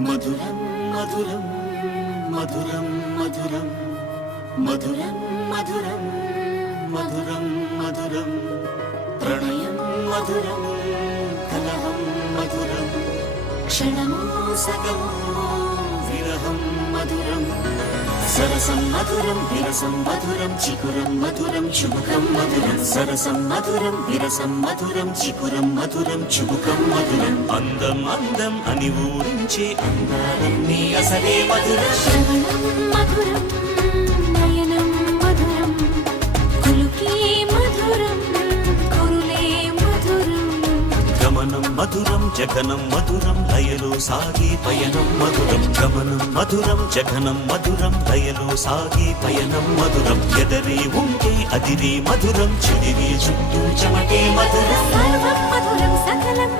మధురం మధురం మధురం మధురం మధురం మధురం మధురం మధురం ప్రణయం మధురం కలహం మధురం క్షణము సగము విరహం మధురం సరసం మధురం విరసం మధురం చికురం మధురం చుబుకం మధురం సరసం మధురం విరసం మధురం చికురం మధురం చుబుకం మధురం అందం అందం అని ఊరించే అందాలన్నీ అసలే మధురం శ్రవణం మధురం నయనం మధురం కులుకే మధురం కురులే మధురం గమనం మధురం జగనం మధురం లయలో సాగే పయనం మధురం గమనం మధురం జగనం మధురం లయలో సాగే పయనం మధురం ఎదరి ఉంటే అదిరే మధురం చెదిరి చుట్టూ చెమటే మధురం సర్వం మధురం సకలం